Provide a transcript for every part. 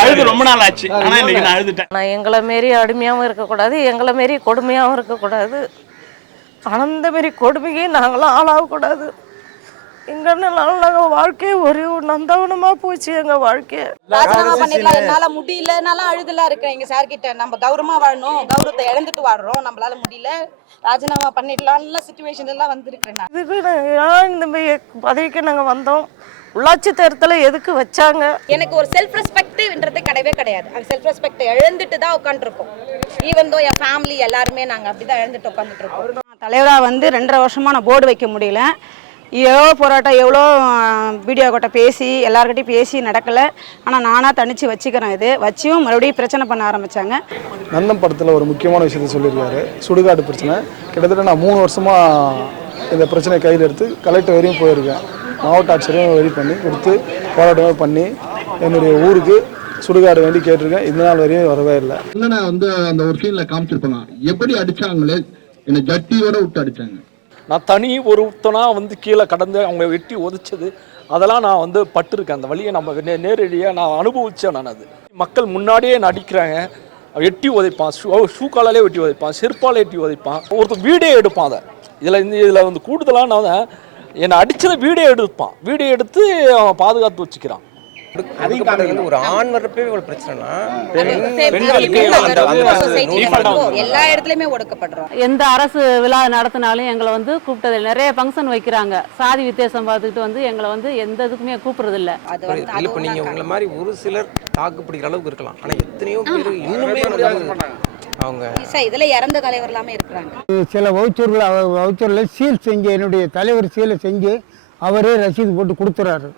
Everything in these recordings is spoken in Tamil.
அழுது ரொம்ப நாள் ஆச்சு. ஆனால் இன்னைக்கு நான் அழுதுட்டேன். நான் எங்களை மாரி அடிமையாகவும் இருக்கக்கூடாது, எங்களை மாரி கொடுமையாகவும் இருக்கக்கூடாது. அந்த மாரி கொடுமையே நாங்களாம் ஆளாகக்கூடாது. நாங்கள் வாழ்க்கையை ஒரு நந்தவனமா போச்சு எங்க வாழ்க்கைய. ராஜினாமா பண்ணிடலாம், என்னால முடியல, என்னால அழுதலாம் இருக்கேன் எங்க சார் கிட்ட. நம்ம கௌரவமா வாழணும், கௌரவத்தை இழந்துட்டு வாடுறோம், நம்மளால முடியல, ராஜினாமா பண்ணிடலாம்ல சிச்சுவேஷன் எல்லாம் வந்திருக்கேன். இதுக்கு இந்த பதவிக்கு நாங்க வந்தோம். உள்ளாட்சி தேர்தலை எதுக்கு வச்சாங்க? எனக்கு ஒரு செல்ஃப் ரெஸ்பெக்ட்ன்றதே கிடையவே கிடையாது. அந்த செல்ஃப் ரெஸ்பெக்ட் இழந்துட்டு தான் உட்காந்துருக்கோம். ஈவன் தோ என் ஃபேமிலி எல்லாருமே நாங்கள் அப்படி தான் இழந்துட்டு உட்காந்துட்டு இருக்கோம். தலைவராக வந்து 2.5 வருஷமாக நான் போர்டு வைக்க முடியல. எவ்வளோ போராட்டம், எவ்வளோ வீடியோ கிட்ட பேசி எல்லாருக்கிட்டையும் பேசி நடக்கலை. ஆனால் நானாக தனித்து வச்சுக்கிறேன். இது வச்சியும் மறுபடியும் பிரச்சனை பண்ண ஆரம்பித்தாங்க. நந்தம் படத்தில் ஒரு முக்கியமான விஷயத்த சொல்லியிருக்காரு. சுடுகாடு பிரச்சனை. கிட்டத்தட்ட நான் 3 வருஷமாக இந்த பிரச்சனையை கையில் எடுத்து கலெக்டர் வரையும் போயிருக்கேன். மாவட்ட ஆட்சியரையும் ரெடி பண்ணி கொடுத்து போராட்டமே பண்ணி என்னுடைய ஊருக்கு சுடுகாடு வேண்டி கேட்டிருக்கேன். இந்த நாள் வரையும் வரவே இல்லை. என்னன்னா வந்து அந்த ஒரு சீனில் காமிச்சிருப்பாங்க எப்படி அடித்தாங்களே, என்னை ஜட்டியோட விட்டு அடித்தாங்க. நான் தனி ஒருத்தனா வந்து கீழே கடந்து அவங்க வெட்டி உதைச்சது அதெல்லாம் நான் வந்து பட்டிருக்கேன். அந்த வழியை நம்ம நேரடியாக நான் அனுபவித்தேன். நான் அது மக்கள் முன்னாடியே நடிக்கிறாங்க. வெட்டி உதைப்பான், ஷூக்காலே வெட்டி உதைப்பான், செருப்பால் வெட்டி உதைப்பான், ஒருத்தர் வீடியோ எடுப்பான். அதை இதில் வந்து கூடுதலாக நான் என்னை அடிச்சதை வீடியோ எடுப்பான். வீடியோ எடுத்து அவன் பாதுகாத்து வச்சுக்கிறான். ஒரு ஆண் வர்றப்பே ஒரு பிரச்சனைனா எல்லா இடத்துலயுமே ஒடுக்கப்படுறோம். எந்த அரசு விழா நடத்தினாலும் எங்களை வந்து கூப்பிட்டது. நிறைய ஃபங்க்ஷன் வைக்கிறாங்க. சாதி வித்தியாசம் பார்த்துக்கிட்டு வந்து எங்களை வந்து எந்த இதுக்குமே கூப்பிடுறது இல்லை. இப்போ நீங்க உங்களை மாதிரி ஒரு சிலர் தாக்கு பிடிக்கிற அளவுக்கு இருக்கலாம், ஆனா எத்தனையோ பேர் இன்னுமே அவங்க இதுல இறந்த தலைவர் எல்லாமே இருக்கிறாங்க. சில வவுச்சர்ல சீல் செஞ்சு என்னுடைய தலைவர் சீலை செஞ்சு அவரே ரசீது போட்டு கொடுத்துறாரு.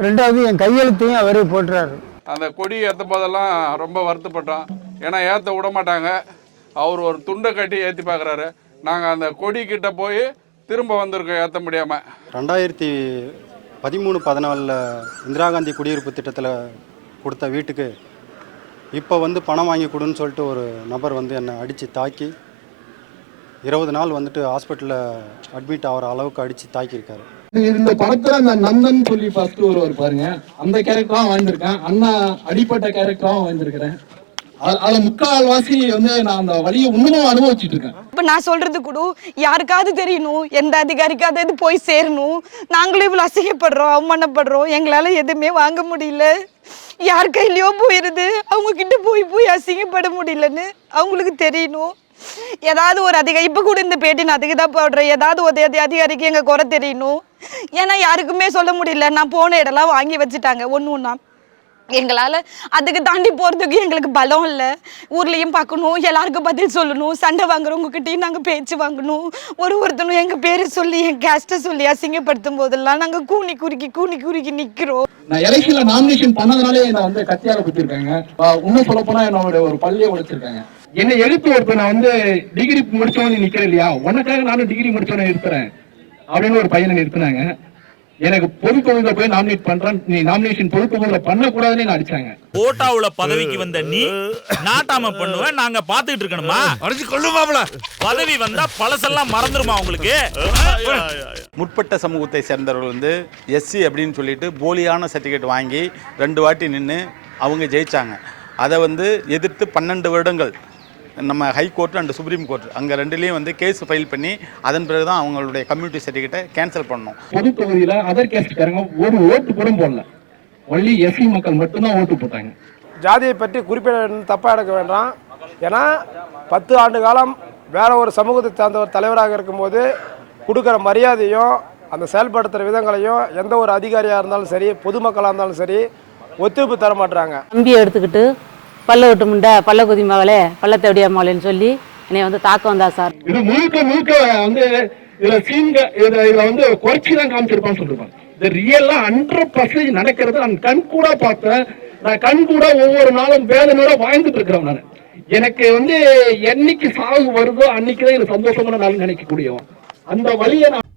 2வது என் கையெழுத்தையும் அவரே போட்டுறாரு. அந்த கொடி ஏற்ற போதெல்லாம் ரொம்ப வருத்தப்பட்டோம். ஏன்னா ஏற்ற விட மாட்டாங்க. அவர் ஒரு துண்டை கட்டி ஏற்றி பார்க்குறாரு. நாங்கள் அந்த கொடி கிட்ட போய் திரும்ப வந்திருக்கோம் ஏற்ற முடியாமல். 2013-14 இந்திரா காந்தி குடியிருப்பு திட்டத்தில் கொடுத்த வீட்டுக்கு இப்போ வந்து பணம் வாங்கி கொடுன்னு சொல்லிட்டு ஒரு நபர் வந்து என்னை அடித்து தாக்கி 20 நாள் வந்துட்டு ஹாஸ்பிட்டலில் அட்மிட் ஆகிற அளவுக்கு அடித்து தாக்கியிருக்காரு. இந்த படத்துல அந்த நந்தன் சொல்லி ஃபர்ஸ்ட் ஒருவர் பாருங்க, அந்த கேரக்டராகவும் வாழ்ந்திருக்கேன். அண்ணா அடிப்பட்ட கேரக்டராகவும் வாழ்ந்திருக்கிறேன். அது முக்கால்வாசி வந்து நான் அந்த வழியை இன்னும் அனுபவிச்சுட்டு இருக்கேன். இப்போ நான் சொல்றது கூட யாருக்காவது தெரியணும், எந்த அதிகாரிக்காவது இது போய் சேரணும். நாங்களும் இவ்வளோ அசிங்கப்படுறோம், அவமானப்படுறோம், எங்களால் எதுவுமே வாங்க முடியல. யார் கையிலையோ போயிடுது, அவங்க கிட்ட போய் அசிங்கப்பட முடியலன்னு அவங்களுக்கு தெரியணும். ஏதாவது ஒரு இப்போ கூட இந்த பேட்டி நான் அதுக்கு தான் போடுறேன். ஏதாவது ஒரு அதிகாரிக்கு எங்கள் குறை தெரியணும். ஏன்னா யாருக்குமே சொல்ல முடியல. நான் போன இடம்லாம் வாங்கி வச்சுட்டாங்க ஒன்று. எங்களால் அதுக்கு தாண்டி போகிறதுக்கு எங்களுக்கு பலம் இல்லை. ஊர்லேயும் பார்க்கணும், எல்லாருக்கும் பதில் சொல்லணும், சண்டை வாங்குறவங்ககிட்டையும் நாங்கள் பேச்சு வாங்கணும். ஒருத்தனும் எங்கள் பேரை சொல்லி என் கேஸ்ட்டை சொல்லி அசிங்கப்படுத்தும் போதெல்லாம் நாங்கள் கூனி குறுக்கி நிற்கிறோம். நான் எலெக்ஷன்ல நாமினேஷன் பண்ணதுனாலே என்னை வந்து கத்தியால குத்திருக்காங்க. இன்னும் சொல்ல போனா என்னோட ஒரு பள்ளியை உடைச்சிருக்காங்க. என்னை எழுத்து ஒருத்தர் நான் வந்து டிகிரி முடிச்சவனு நிக்கிறேன் இல்லையா, உனக்காக நானும் டிகிரி முடிச்சவன நிறுத்துறேன் அப்படின்னு ஒரு பையனை நிறுத்தினாங்க. எனக்கு பொதுக்குழுல போய் நாமினேட் பண்றேன், நீ நாமினேஷன் பொதுக்குழுல பண்ணக்கூடாதுன்னு நான் அடிச்சாங்க. ஓட்டாவுல பதவிக்கு வந்த நீ நாட்டாம பண்ணுவேன் நாங்க பாத்துக்கிட்டு இருக்கணுமா? அடிச்சு கொள்ளுமாப்ல. பதவி வந்தா பழசெல்லாம் மறந்துருமா உங்களுக்கு? முற்பட்ட சமூகத்தை சேர்ந்தவர்கள் வந்து எஸ்சி அப்படின்னு சொல்லிட்டு போலியான சர்டிஃபிகேட் வாங்கி 2 வாட்டி நின்று அவங்க ஜெயிச்சாங்க. அதை வந்து எதிர்த்து 12 வருடங்கள் நம்ம ஹைகோர்ட் அண்ட் சுப்ரீம் கோர்ட் அங்கே 2லேயும் வந்து கேஸ் ஃபைல் பண்ணி அதன் பிறகு தான் அவங்களுடைய கம்யூனிட்டி சர்டிஃபிகேட்டை கேன்சல் பண்ணோம். பொது தொகுதியில் அதர் கேஸ்ட்காரங்க ஒரு ஓட்டு கூட போடல, ஒன்லி எஸ்சி மக்கள் மட்டும்தான் ஓட்டு போட்டாங்க. ஜாதியை பற்றி குறிப்பிட தப்பாக எடுக்க வேண்டாம். ஏன்னா 10 ஆண்டு காலம் வேற ஒரு சமூகத்தை சார்ந்த ஒரு தலைவராக இருக்கும்போது கொடுக்குற மரியாதையும் அந்த செயல்படுத்துகிற விதங்களையும் எந்த ஒரு அதிகாரியாக இருந்தாலும் சரி, பொதுமக்களாக இருந்தாலும் சரி ஒத்துழைப்பு தர மாட்டாங்க. தம்பியை எடுத்துக்கிட்டு பல்ல விட்டு முண்டை, பல்ல குதி மகளே, பள்ளத்தை விடியா மகளேன்னு சொல்லி என்னை வந்து தாக்க வந்தா சார். இது முழுக்க வந்து இதுல வந்து குறைச்சி தான் காமிச்சிருப்பான்னு சொல்லிருப்பாங்க. இது ரியலா 100% நடக்கிறது நான் கண் கூட பார்த்தேன். நான் கண் கூட ஒவ்வொரு நாளும் வேதனையோட வாழ்ந்துட்டு இருக்கிறேன். நான் எனக்கு வந்து என்னைக்கு சாவு வருதோ அன்னைக்குதான் எனக்கு சந்தோஷமான நாள் நினைக்கக்கூடியவன். அந்த வழியை நான்